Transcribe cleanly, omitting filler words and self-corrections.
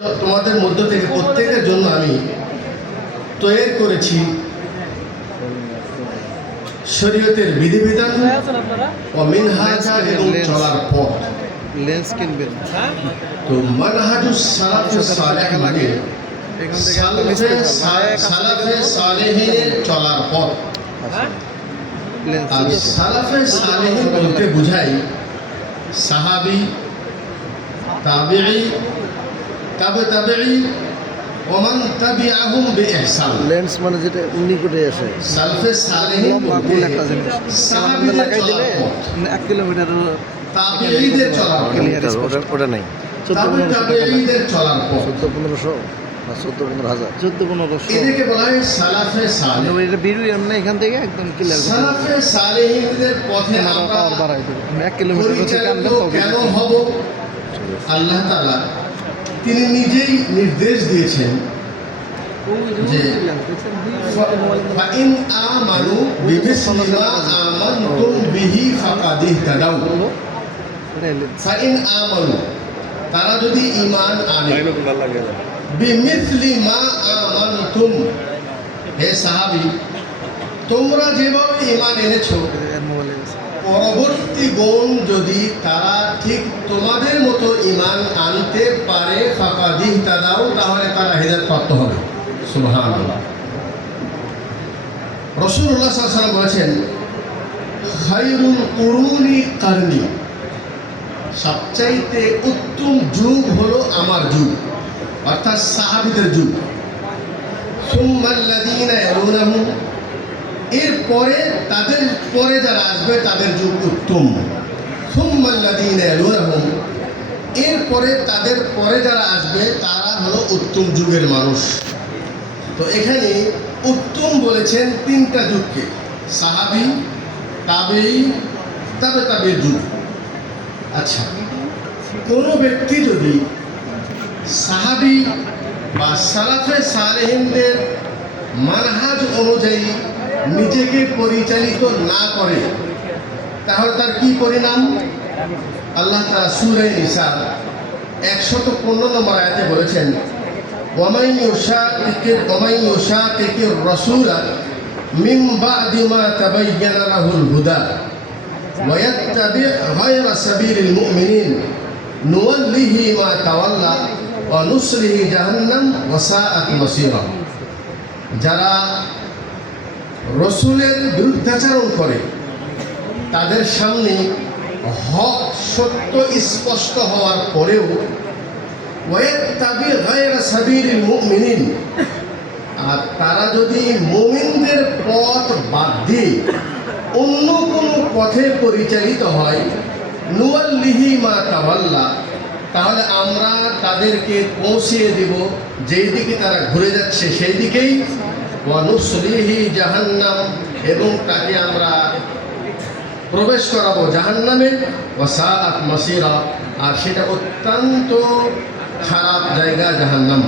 তোমাদের মধ্য থেকে প্রত্যেকের জন্য আমি তৈরি করেছি শরীয়তের বিধিবিধান ও মিনহাজ এবং চলার পথ। লেন্স কিনবেন তো মানহাজুস সালাফে সালেহ মানে সালাফে সালেহিনের চলার পথ। আর সালাফে সালেহিন বলতে বোঝায় সাহাবী, তাবিঈ, তাবে তাবিঈ ওমান তাবিআহুম বিইহসান। লেন্স মানে যেটা নিকটে আসে সালাফে সালেহিন বলতে একটা জিনিস সাহাবীদের লাগাই দিলে চলার পথ, 1 কিলোমিটার তাবিঈদের চলার পথ, ওটা নাই। তাবিঈদের চলার পথ। 14-1500 না 14-15,000 14-1500 এদেরকে বলা হয় সালাফে সালেহ। এটা বিরু এমনি এখান থেকে একদম ক্লিয়ার সালাফে সালেহিনদের পথে আমরা বাড়াই দেব 1 কিলোমিটার হচ্ছে পরিচালিত কেন হব? আল্লাহ তাআলা তিনি নিজেই নির্দেশ দিয়েছেন যে ফাইন আমানু বিমিসলি মা আমানতুম বিহি ফাকাদ ইহতাদাউ। ফাইন আমানু, তারা যদি ঈমান আনে, বিমিসলি মা আমানতুম, হে সাহাবী তোমরা যেভাবে ঈমান এনেছো পরবর্তী গণ যদি তারা ঠিক তোমাদের মতো ঈমান আনতে পারে ফাকাদ ইহতাদাউ, তাহলে তারা হেদায়েত প্রাপ্ত হবে। সুবহানাল্লাহ। রাসূলুল্লাহ সাল্লাল্লাহু আলাইহি ওয়াসাল্লাম বলেছেন খায়রুল কুরুনি কারনি, সবচাইতে উত্তম যুগ হলো আমার যুগ, অর্থাৎ সাহাবীদের যুগ। সুম্মাল্লাযীনা ইয়ালুনাহুম, এরপরে তাদের পরে যারা আসবে তাদের যুগ উত্তম। সুম্মাল্লাযীনা ইয়ালুনাহুম, এরপরে তাদের পরে যারা আসবে তারা হলো উত্তম যুগের মানুষ। তো এখানে উত্তম বলেছেন 3টা যুগকে, সাহাবী, তাবেঈ, তাবে তাবেঈর যুগ। আচ্ছা, কোনো ব্যক্তি যদি সাহাবী বা সালাফে সালেহিনদের মানহাজ অনুযায়ী নিজেকে পরিচালিত না করে তাহলে তার কি পরিণাম? আল্লাহ তাআলা সূরা নিসা 115 নম্বর আয়াতে বলেছেন ওয়ামান ইউশাকিকির রাসূলা মিন বা'দি মা তাবায়্যানা লাহুল হুদা ওয়া ইয়াত্তাবি' গায়রা সাবিলিল মুমিনিন নুওয়াল্লিহি মা তাওয়াল্লা ওয়া নুসলিহি জাহান্নাম ওয়া সাআত মাসীরা। যারা রাসূলের বিরুদ্ধাচরণ করে তাদের সামনে হক সত্য স্পষ্ট হওয়ার পরেও ওয়াত্তাবি গায়রা সাবিলিল মুমিনিন, আর তারা যদি মুমিনদের পথ বাদ দিয়ে অন্য কোনো পথে পরিচালিত হয়, নুওয়াল্লিহি মা তাওয়াল্লা, তাহলে আমরা তাদেরকে পৌঁছিয়ে দেব যেই দিকে তারা ঘুরে যাচ্ছে সেই দিকেই, ওয়া নুসলিহি জাহান্নাম, এবং তাকে আমরা প্রবেশ করাবো জাহান্নামে, ওয়া সাআত মাসীরা, আর সেটা অত্যন্ত খারাপ জায়গা জাহান্নাম।